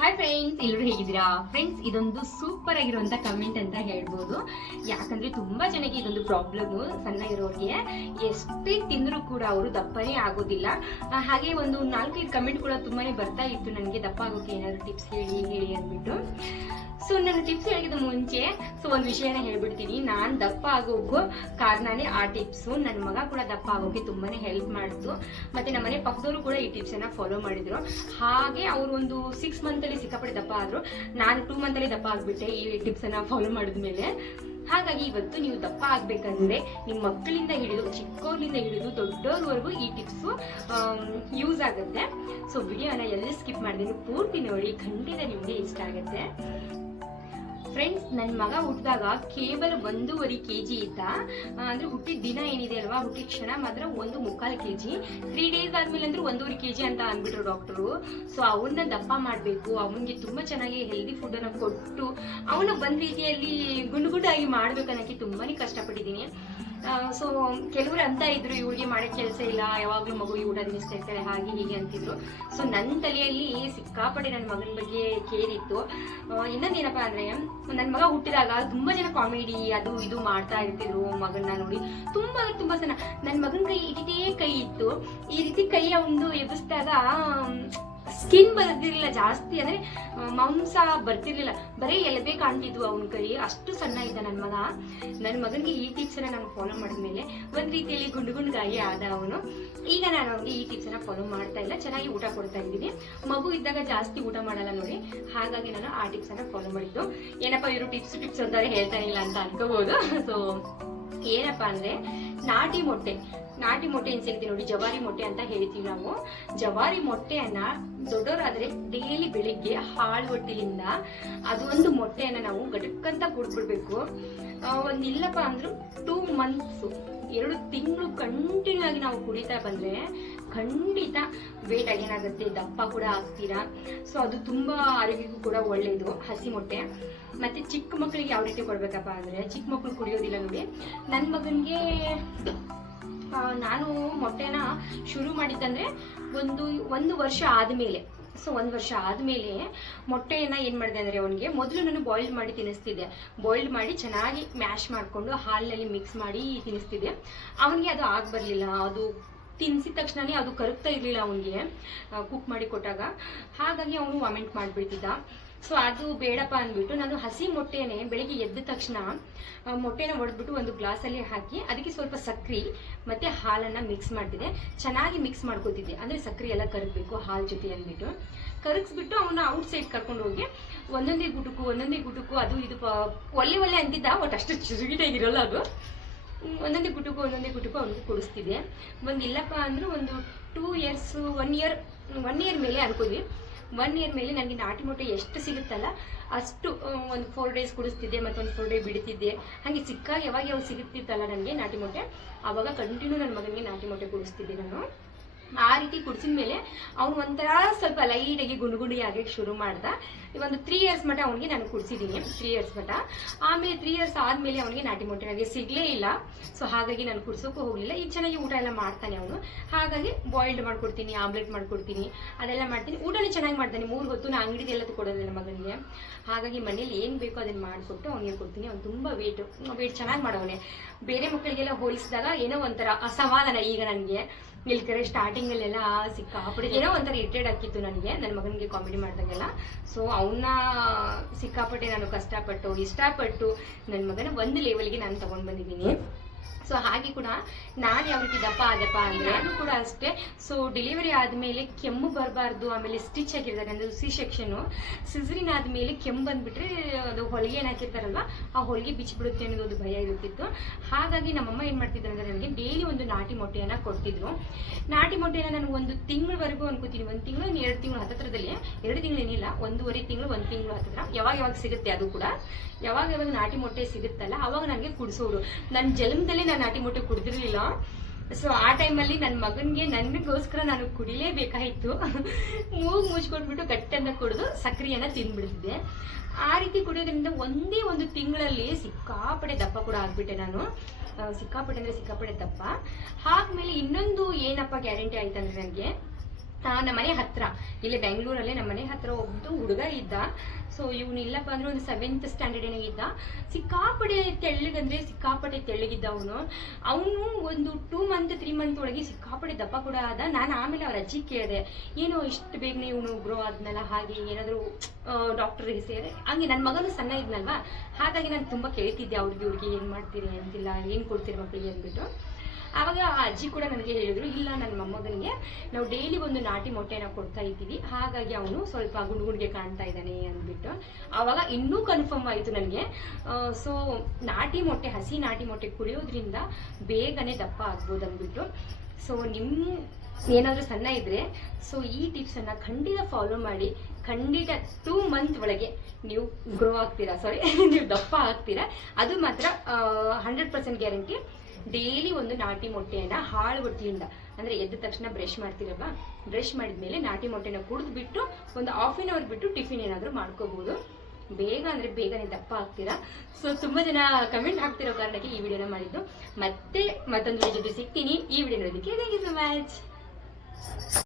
Hi friends, ಎಲ್ಲರೂ ಹೇಗಿದ್ದೀರಾ friends? ಇದೊಂದು ಸೂಪರ್ ಆಗಿರುವಂತ ಕಮೆಂಟ್ ಅಂತ ಹೇಳ್ಬೋದು. ಯಾಕಂದ್ರೆ ತುಂಬಾ ಜನಕ್ಕೆ ಇದೊಂದು ಪ್ರಾಬ್ಲಮ್, ಸಣ್ಣ ಇರೋರಿಗೆ ಎಷ್ಟೇ ತಿಂದರೂ ಕೂಡ ಅವರು ದಪ್ಪನೇ ಆಗೋದಿಲ್ಲ. ಹಾಗೆ ಒಂದು 4-5 ಕಮೆಂಟ್ ಕೂಡ ತುಂಬಾನೇ ಬರ್ತಾ ಇತ್ತು, ನನಗೆ ದಪ್ಪ ಆಗೋಕೆ ಏನಾದ್ರು ಟಿಪ್ಸ್ ಹೇಳಿ ಅಂದ್ಬಿಟ್ಟು. ಸೊ ನಾನು ಟಿಪ್ಸ್ ಹೇಳಿದ ಮುಂಚೆ ಒಂದು ವಿಷಯನ ಹೇಳ್ಬಿಡ್ತೀನಿ. ನಾನು ದಪ್ಪ ಆಗೋಕ್ಕೂ ಕಾರಣನೇ ಆ ಟಿಪ್ಸು. ನನ್ನ ಮಗ ಕೂಡ ದಪ್ಪ ಆಗೋಕೆ ತುಂಬಾನೇ ಹೆಲ್ಪ್ ಮಾಡಿತು. ಮತ್ತೆ ನಮ್ಮನೆ ಪಕ್ಕದವರು ಕೂಡ ಈ ಟಿಪ್ಸ್ ಅನ್ನ ಫಾಲೋ ಮಾಡಿದ್ರು. ಹಾಗೆ ಅವರು ಒಂದು 6 ಮಂತ್ ಅಲ್ಲಿ ಸಿಕ್ಕಾಪಟ್ಟೆ ದಪ್ಪ ಆದ್ರು. ನಾನು 2 ಮಂತ್ ಅಲ್ಲಿ ದಪ್ಪ ಆಗ್ಬಿಟ್ಟೆ ಈ ಟಿಪ್ಸ್ ಅನ್ನ ಫಾಲೋ ಮಾಡಿದ್ಮೇಲೆ. ಹಾಗಾಗಿ ಇವತ್ತು ನೀವು ದಪ್ಪ ಆಗ್ಬೇಕಂದ್ರೆ ನಿಮ್ಮ ಮಕ್ಕಳಿಂದ ಹಿಡಿದು ಚಿಕ್ಕವರಿಂದ ಹಿಡಿದು ದೊಡ್ಡವ್ರವರೆಗೂ ಈ ಟಿಪ್ಸ್ ಯೂಸ್ ಆಗುತ್ತೆ. ಸೊ ವಿಡಿಯೋನ ಎಲ್ಲಿ ಸ್ಕಿಪ್ ಮಾಡಿದ್ರೆ ಪೂರ್ತಿ ನೋಡಿ, ಖಂಡಿತ ನಿಮಗೆ ಇಷ್ಟ ಆಗುತ್ತೆ. ಫ್ರೆಂಡ್ಸ್, ನನ್ನ ಮಗ ಹುಟ್ಟಿದಾಗ ಕೇವಲ 1.5 kg ಇದ್ದ. ಅಂದ್ರೆ ಹುಟ್ಟಿದ ದಿನ ಏನಿದೆ ಅಲ್ವಾ, ಹುಟ್ಟಿದ ಕ್ಷಣ ಮಾತ್ರ 1.25 kg. 3 days ಆದ್ಮೇಲೆ ಅಂದ್ರೆ 1.5 kg ಅಂತ ಅಂದ್ಬಿಟ್ರು ಡಾಕ್ಟರು. ಸೊ ಅವನ್ನ ದಪ್ಪ ಮಾಡ್ಬೇಕು, ಅವನಿಗೆ ತುಂಬಾ ಚೆನ್ನಾಗಿ ಹೆಲ್ದಿ ಫುಡ್ ಅನ್ನ ಕೊಟ್ಟು ಅವನ ಒಂದ್ ರೀತಿಯಲ್ಲಿ ಗುಂಡಾಗಿ ಮಾಡ್ಬೇಕು ಅನ್ನಕ್ಕೆ ತುಂಬಾನೇ ಕಷ್ಟಪಟ್ಟಿದ್ದೀನಿ. ಸೊ ಕೆಲವರು ಅಂತ ಇದ್ರು, ಇವಳಿಗೆ ಮಾಡೋ ಕೆಲಸ ಇಲ್ಲ, ಯಾವಾಗ್ಲೂ ಮಗು ಊಟ ತಿನ್ನಿಸ್ತಾ ಇರ್ತಾರೆ, ಹಾಗೆ ಹೀಗೆ ಅಂತಿದ್ರು. ಸೊ ನನ್ನ ತಲೆಯಲ್ಲಿ ಸಿಕ್ಕಾಪಟ್ಟೆ ನನ್ನ ಮಗನ ಬಗ್ಗೆ ಕೇರ್ ಇತ್ತು. ಇನ್ನೊಂದೇನಪ್ಪಾ ಅಂದ್ರೆ, ನನ್ನ ಮಗ ಹುಟ್ಟಿದಾಗ ತುಂಬಾ ಜನ ಕಾಮಿಡಿ ಅದು ಇದು ಮಾಡ್ತಾ ಇರ್ತಿದ್ರು ಮಗನ್ನ ನೋಡಿ. ತುಂಬಾ ಸಣ್ಣ ನನ್ನ ಮಗನ ಕೈ ಇಟ್ಟಿದೇ ಕೈ ಇತ್ತು. ಈ ರೀತಿ ಕೈಯ ಒಂದು ಎಬ್ಬಿಸಿದಾಗ ಸ್ಕಿನ್ ಬರ್ತಿರ್ಲಿಲ್ಲ, ಜಾಸ್ತಿ ಅಂದ್ರೆ ಮಾಂಸ ಬರ್ತಿರ್ಲಿಲ್ಲ, ಬರೀ ಎಲಬೆ ಕಾಣ್ತಿದ್ವು ಅವನ ಕೈ, ಅಷ್ಟು ಸಣ್ಣ ಇದ್ದ ನನ್ನ ಮಗ. ನನ್ನ ಮಗನಿಗೆ ಈ ಟಿಪ್ಸ್ ಅನ್ನ ನಾನು ಫಾಲೋ ಮಾಡಿದ್ಮೇಲೆ ಒಂದ್ ರೀತಿಯಲ್ಲಿ ಗುಂಡುಗಾಯಿ ಆದ ಅವನು. ಈಗ ನಾನು ಅವನಿಗೆ ಈ ಟಿಪ್ಸ್ ಅನ್ನ ಫಾಲೋ ಮಾಡ್ತಾ ಇಲ್ಲ, ಚೆನ್ನಾಗಿ ಊಟ ಕೊಡ್ತಾ ಇದ್ದೀನಿ. ಮಗು ಇದ್ದಾಗ ಜಾಸ್ತಿ ಊಟ ಮಾಡಲ್ಲ ನೋಡಿ, ಹಾಗಾಗಿ ನಾನು ಆ ಟಿಪ್ಸ್ ಅನ್ನ ಫಾಲೋ ಮಾಡಿದ್ದು. ಏನಪ್ಪಾ ಇವರು ಟಿಪ್ಸ್ ಅಂತಾರೆ ಹೇಳ್ತಾ ಇಲ್ಲ ಅಂತ ಅನ್ಕೋಬಹುದು. ಸೊ ಏನಪ್ಪಾ ಅಂದ್ರೆ, ನಾಟಿ ಮೊಟ್ಟೆ ಏನ್ ಸಿಗುತ್ತೆ ನೋಡಿ, ಜವಾರಿ ಮೊಟ್ಟೆ ಅಂತ ಹೇಳ್ತೀವಿ ನಾವು. ಜವಾರಿ ಮೊಟ್ಟೆಯನ್ನ ದೊಡ್ಡವರಾದ್ರೆ ಡೈಲಿ ಬೆಳಿಗ್ಗೆ ಹಾಳು ಹೊಟ್ಟಿಲಿಂದ ಅದು ಒಂದು ಮೊಟ್ಟೆಯನ್ನ ನಾವು ಗಡಕ್ಕಂತ ಕುಡ್ಬಿಡ್ಬೇಕು. ಒಂದಿಲ್ಲಪ್ಪ ಅಂದ್ರು 2 months 2 ತಿಂಗಳು ಕಂಟಿನ್ಯೂ ಆಗಿ ನಾವು ಕುಡಿತಾ ಬಂದ್ರೆ ಖಂಡಿತ ವೇಟ್ ಏನಾಗುತ್ತೆ, ದಪ್ಪ ಕೂಡ ಆಗ್ತೀರಾ. ಸೊ ಅದು ತುಂಬಾ ಆರೋಗ್ಯಕ್ಕೂ ಕೂಡ ಒಳ್ಳೇದು ಹಸಿ ಮೊಟ್ಟೆ. ಮತ್ತೆ ಚಿಕ್ಕ ಮಕ್ಕಳಿಗೆ ಯಾವ ರೀತಿ ಕೊಡ್ಬೇಕಪ್ಪ ಅಂದ್ರೆ, ಚಿಕ್ಕ ಮಕ್ಕಳು ಕುಡಿಯೋದಿಲ್ಲ ನೋಡಿ. ನನ್ನ ಮಗನ್ಗೆ ನಾನು ಮೊಟ್ಟೆನ ಶುರು ಮಾಡಿದ್ದಂದ್ರೆ ಒಂದು ವರ್ಷ ಆದ್ಮೇಲೆ. ಸೊ 1 ವರ್ಷ ಆದ್ಮೇಲೆ ಮೊಟ್ಟೆಯನ್ನ ಏನ್ ಮಾಡಿದೆ ಅಂದ್ರೆ, ಅವನಿಗೆ ಮೊದಲು ನಾನು ಬಾಯ್ಲ್ಡ್ ಮಾಡಿ ತಿನ್ನಿಸ್ತಿದ್ದೆ. ಬಾಯ್ಲ್ಡ್ ಮಾಡಿ ಚೆನ್ನಾಗಿ ಮ್ಯಾಶ್ ಮಾಡ್ಕೊಂಡು ಹಾಲಿನಲ್ಲಿ ಮಿಕ್ಸ್ ಮಾಡಿ ತಿನ್ನಿಸ್ತಿದ್ದೆ. ಅವನಿಗೆ ಅದು ಬರ್ಲಿಲ್ಲ. ಅದು ತಿನ್ಸಿದ ತಕ್ಷಣನೇ ಅದು ಕರಗ್ತಾ ಇರ್ಲಿಲ್ಲ ಅವನಿಗೆ ಕುಕ್ ಮಾಡಿ ಕೊಟ್ಟಾಗ. ಹಾಗಾಗಿ ಅವನು ವಾಮಿಟ್ ಮಾಡ್ಬಿಡ್ತಿದ್ದ. ಸೊ ಅದು ಬೇಡಪ್ಪ ಅಂದ್ಬಿಟ್ಟು ನಾನು ಹಸಿ ಮೊಟ್ಟೆನೆ ಬೆಳಿಗ್ಗೆ ಎದ್ದ ತಕ್ಷಣ ಮೊಟ್ಟೆನ ಒಡೆದ್ಬಿಟ್ಟು ಒಂದು ಗ್ಲಾಸಲ್ಲಿ ಹಾಕಿ ಅದಕ್ಕೆ ಸ್ವಲ್ಪ ಸಕ್ಕರೆ ಮತ್ತೆ ಹಾಲನ್ನ ಮಿಕ್ಸ್ ಮಾಡ್ತಿದ್ದೆ. ಚೆನ್ನಾಗಿ ಮಿಕ್ಸ್ ಮಾಡ್ಕೋತಿದ್ದೆ, ಅಂದ್ರೆ ಸಕ್ಕರೆ ಎಲ್ಲ ಕರಗಬೇಕು ಹಾಲ್ ಜೊತೆ ಅಂದ್ಬಿಟ್ಟು. ಕರಗಿಸ್ಬಿಟ್ಟು ಅವನ್ನ ಔಟ್ ಸೈಡ್ ಕರ್ಕೊಂಡು ಹೋಗಿ ಒಂದೊಂದೇ ಗುಟುಕು ಅದು ಇದು ಒಳ್ಳೆ ಅಂತಿದ್ದ. ಒಟ್ಟು ಅಷ್ಟು ಚುರುಗಿಟಾಗಿರಲ್ಲ ಅದು. ಒಂದೊಂದೇ ಗುಟುಕು ಅವನಿಗೆ ಕುಡಿಸ್ತಿದ್ದೆ. ಇಲ್ಲಪ್ಪ ಅಂದ್ರೆ ಒಂದು 2 years 1 year ಮೇಲೆ ಅನ್ಕೋದ್ವಿ. 1 year ಮೇಲೆ ನನಗೆ ನಾಟಿ ಮೊಟ್ಟೆ ಎಷ್ಟು ಸಿಗುತ್ತಲ್ಲ ಅಷ್ಟು ಒಂದು 4 days ಕುಡಿಸ್ತಿದ್ದೆ, ಮತ್ತೊಂದು 4 day ಬಿಡ್ತಿದ್ದೆ. ಹಾಗೆ ಸಿಕ್ಕಾಗ ಯಾವಾಗ ಸಿಗುತ್ತಿತ್ತಲ್ಲ ನನಗೆ ನಾಟಿ ಮೊಟ್ಟೆ, ಆವಾಗ ಕಂಟಿನ್ಯೂ ನನ್ನ ಮಗನಿಗೆ ನಾಟಿ ಮೊಟ್ಟೆ ಕುಡಿಸ್ತಿದ್ದೆ ನಾನು. ಆ ರೀತಿ ಕುಡಿಸಿದ ಮೇಲೆ ಅವನು ಒಂಥರ ಸ್ವಲ್ಪ ಲೈಟಾಗಿ ಗುಂಡಿಗೆ ಆಗಕ್ಕೆ ಶುರು ಮಾಡ್ದ. ಒಂದು 3 years ಮಟ್ಟ ಅವನಿಗೆ ನಾನು ಕುಡಿಸಿದ್ದೀನಿ, 3 years ಮಟ್ಟ. ಆಮೇಲೆ 3 years ಆದ್ಮೇಲೆ ಅವನಿಗೆ ನಾಟಿ ಮೊಟ್ಟೆ ನನಗೆ ಸಿಗ್ಲೇ ಇಲ್ಲ. ಸೊ ಹಾಗಾಗಿ ನಾನು ಕುಡಿಸೋಕ್ಕೂ ಹೋಗ್ಲಿಲ್ಲ. ಈಗ ಚೆನ್ನಾಗಿ ಊಟ ಎಲ್ಲ ಮಾಡ್ತಾನೆ ಅವನು. ಹಾಗಾಗಿ ಬಾಯ್ಲ್ಡ್ ಮಾಡ್ಕೊಡ್ತೀನಿ, ಆಮ್ಲೆಟ್ ಮಾಡ್ಕೊಡ್ತೀನಿ, ಅದೆಲ್ಲ ಮಾಡ್ತೀನಿ. ಊಟನೇ ಚೆನ್ನಾಗಿ ಮಾಡ್ತಾನೆ. 3 ಹೊತ್ತು ನಾನು ಅಂಗಡಿದೆಲ್ಲ ಕೊಡೋದಿಲ್ಲ ಮಗನಿಗೆ. ಹಾಗಾಗಿ ಮನೇಲಿ ಏನ್ ಬೇಕೋ ಅದನ್ನ ಮಾಡಿಕೊಟ್ಟು ಅವನಿಗೆ ಕೊಡ್ತೀನಿ. ಅವ್ನು ತುಂಬಾ ವೇಟ್ ಚೆನ್ನಾಗಿ ಮಾಡೋವನೆ. ಬೇರೆ ಮಕ್ಕಳಿಗೆಲ್ಲ ಹೋಲಿಸಿದಾಗ ಏನೋ ಒಂಥರ ಅಸಮಾಧಾನ ಈಗ ನನಗೆ. ಇಲ್ಕರೆ ಸ್ಟಾರ್ಟಿಂಗ್ ಅಲ್ಲೆಲ್ಲ ಸಿಕ್ಕಾಪಟ್ಟೆ ಏನೋ ಒಂಥರ ಇರಿಟೇಟ್ ಆಗಿತ್ತು ನನಗೆ ನನ್ನ ಮಗನಿಗೆ ಕಾಮಿಡಿ ಮಾಡಿದಾಗೆಲ್ಲ. ಸೊ ಅವನ್ನ ಸಿಕ್ಕಾಪಟ್ಟೆ ನಾನು ಇಷ್ಟಪಟ್ಟು ನನ್ನ ಮಗನ ಒಂದು ಲೆವೆಲ್ಗೆ ನಾನು ತಗೊಂಡ್ ಬಂದಿದ್ದೀನಿ. ಸೊ ಹಾಗೆ ಕೂಡ ನಾನು ಯಾವ ರೀತಿ ದಪ್ಪ ಆದಪ್ಪ ಅಂದ್ರೆ, ನಾನು ಕೂಡ ಅಷ್ಟೇ. ಸೊ ಡೆಲಿವರಿ ಆದ್ಮೇಲೆ ಕೆಮ್ಮು ಬರಬಾರ್ದು, ಆಮೇಲೆ ಸ್ಟಿಚ್ ಹಾಕಿರ್ತಾರೆ ಅಂದ್ರೆ C-section, ಸಿಸರಿನ್ ಆದ್ಮೇಲೆ ಕೆಮ್ಮು ಬಂದ್ಬಿಟ್ರೆ ಅದು ಹೊಲಿಗೆ ಏನ್ ಹಾಕಿರ್ತಾರಲ್ವಾ, ಆ ಹೊಲಿಗೆ ಬಿಚ್ಚಿಬಿಡುತ್ತೆ ಅನ್ನೋದು ಒಂದು ಭಯ ಇರುತ್ತಿತ್ತು. ಹಾಗಾಗಿ ನಮ್ಮಮ್ಮ ಏನ್ ಮಾಡ್ತಿದ್ರು ಅಂದ್ರೆ, ನನಗೆ ಡೈಲಿ ಒಂದು ನಾಟಿ ಮೊಟ್ಟೆಯನ್ನ ಕೊಡ್ತಿದ್ರು. ನಾಟಿ ಮೊಟ್ಟೆನ ನಾನು 1 ತಿಂಗಳವರೆಗೂ ಅನ್ಕೋತೀನಿ, 1 ತಿಂಗಳು 2 ತಿಂಗಳು ಹತ್ತತ್ರದಲ್ಲಿ, 2 ತಿಂಗಳು ಏನಿಲ್ಲ, 1.5 ತಿಂಗಳು 1 ತಿಂಗಳು ಹತ್ತಿರ ಯಾವಾಗ ಸಿಗುತ್ತೆ. ಅದು ಕೂಡ ಯಾವಾಗ ನಾಟಿ ಮೊಟ್ಟೆ ಸಿಗುತ್ತಲ್ಲ ಅವಾಗ ನನಗೆ ಕುಡಿಸೋರು. ನನ್ನ ಜನ್ಮದಲ್ಲಿ ನಾನು ನಾಟಿ ಮೊಟ್ಟೆ ಕುಡಿದಿರ್ಲಿಲ್ಲ. ಸೊ ಆ ಟೈಮಲ್ಲಿ ನನ್ನ ಮಗನಿಗೆ ನನಗೋಸ್ಕರ ನಾನು ಕುಡಿಲೇಬೇಕಾಯಿತು. ಮೂಗು ಮುಚ್ಕೊಟ್ಬಿಟ್ಟು ಗಟ್ಟೆಂದ ಕುಡಿದು ಸಕ್ಕರೆಯನ್ನ ತಿಂದ್ಬಿಡ್ತಿದ್ದೆ. ಆ ರೀತಿ ಕುಡಿಯೋದ್ರಿಂದ ಒಂದೇ 1 ತಿಂಗಳಲ್ಲಿ ಸಿಕ್ಕಾಪಟ್ಟೆ ದಪ್ಪ ಕೂಡ ಆಗ್ಬಿಟ್ಟೆ ನಾನು. ಸಿಕ್ಕಾಪಟ್ಟೆ ದಪ್ಪ. ಆದ್ಮೇಲೆ ಇನ್ನೊಂದು ಏನಪ್ಪ ಗ್ಯಾರಂಟಿ ಆಯ್ತಂದ್ರೆ, ನನಗೆ ನಮ್ಮ ಮನೆ ಹತ್ರ ಇಲ್ಲಿ ಬೆಂಗಳೂರಲ್ಲೇ ನಮ್ಮ ಮನೆ ಹತ್ರ ಒಬ್ಬ ಹುಡುಗ ಇದ್ದ. ಸೊ ಇವನಿಲ್ಲಪ್ಪ ಅಂದ್ರೆ ಒಂದು 7th ಸ್ಟ್ಯಾಂಡರ್ಡ್ ಏನೋ ಇದ್ದ. ಸಿಕ್ಕಾಪಟ್ಟೆ ತೆಳ್ಳಗಂದ್ರೆ ಸಿಕ್ಕಾಪಟ್ಟೆ ತೆಳ್ಳಗಿದ್ದ ಅವನು ಒಂದು 2 ಮಂತ್ 3 ಮಂತ್ ಒಳಗೆ ಸಿಕ್ಕಾಪಟ್ಟೆ ದಪ್ಪ ಕೂಡ ಆದ. ನಾನು ಆಮೇಲೆ ಅವ್ರ ಅಜ್ಜಿ ಕೇಳಿದೆ, ಏನೋ ಇಷ್ಟು ಬೇಗನೆ ಇವನು ಗ್ರೋ ಆದ್ನಲ್ಲ, ಹಾಗೆ ಏನಾದ್ರು ಡಾಕ್ಟರ್ಗೆ ಸೇರಿ ಹಂಗೆ. ನನ್ನ ಮಗನು ಸಣ್ಣ ಇದ್ನಲ್ವಾ, ಹಾಗಾಗಿ ನಾನು ತುಂಬಾ ಕೇಳ್ತಿದ್ದೆ ಅವ್ರಿಗೆ ಏನ್ ಮಾಡ್ತೀರಿ ಅಂತಿಲ್ಲ, ಏನ್ ಕೊಡ್ತೀರಿ ಮಕ್ಕಳಿಗೆ ಅಂದ್ಬಿಟ್ಟು. ಆವಾಗ ಆ ಅಜ್ಜಿ ಕೂಡ ನನಗೆ ಹೇಳಿದ್ರು, ಇಲ್ಲ ನನ್ನ ಮೊಮ್ಮಗನಿಗೆ ನಾವು ಡೈಲಿ ಒಂದು ನಾಟಿ ಮೊಟ್ಟೆನ ಕೊಡ್ತಾ ಇದ್ದೀವಿ, ಹಾಗಾಗಿ ಅವನು ಸ್ವಲ್ಪ ಗುಂಡ್ಗೆ ಕಾಣ್ತಾ ಇದ್ದಾನೆ ಅಂದ್ಬಿಟ್ಟು. ಆವಾಗ ಇನ್ನೂ ಕನ್ಫರ್ಮ್ ಆಯಿತು ನನಗೆ. ಸೊ ನಾಟಿ ಮೊಟ್ಟೆ, ಹಸಿ ನಾಟಿ ಮೊಟ್ಟೆ ಕುಡಿಯೋದ್ರಿಂದ ಬೇಗನೆ ದಪ್ಪ ಆಗ್ಬೋದು ಅಂದ್ಬಿಟ್ಟು. ಸೊ ಏನಾದರೂ ಸಣ್ಣ ಇದ್ರೆ ಸೊ ಈ ಟಿಪ್ಸನ್ನು ಖಂಡಿತ ಫಾಲೋ ಮಾಡಿ. ಖಂಡಿತ 2 ಮಂತ್ ಒಳಗೆ ನೀವು ಗ್ರೋ ಆಗ್ತೀರಾ, ನೀವು ದಪ್ಪ ಆಗ್ತೀರಾ, ಅದು ಮಾತ್ರ 100% ಗ್ಯಾರಂಟಿ. ಡೈಲಿ ಒಂದು ನಾಟಿ ಮೊಟ್ಟೆಯನ್ನ ಹಾಳು ಹೊಟ್ಟೆಯಿಂದ, ಅಂದ್ರೆ ಎದ್ದ ತಕ್ಷಣ ಬ್ರಷ್ ಮಾಡ್ತೀರಲ್ವಾ, ಬ್ರಷ್ ಮಾಡಿದ್ಮೇಲೆ ನಾಟಿ ಮೊಟ್ಟೆನ ಕುಡಿದ್ಬಿಟ್ಟು ಒಂದು ½ an hour ಬಿಟ್ಟು ಟಿಫಿನ್ ಏನಾದರೂ ಮಾಡ್ಕೋಬಹುದು. ಬೇಗ ಅಂದ್ರೆ ಬೇಗನೆ ದಪ್ಪ ಆಗ್ತೀರಾ. ಸೊ ತುಂಬಾ ಜನ ಕಮೆಂಟ್ ಹಾಕ್ತಿರೋ ಕಾರಣಕ್ಕೆ ಈ ವಿಡಿಯೋನ ಮಾಡಿದ್ದು. ಮತ್ತೆ ಮತ್ತೊಂದು ವಿಡಿಯೋ ಜೊತೆ ಸಿಗ್ತೀನಿ. ಈ ವಿಡಿಯೋ ನೋಡೋದಕ್ಕೆ ಥ್ಯಾಂಕ್ ಯು ಸೊ ಮಚ್.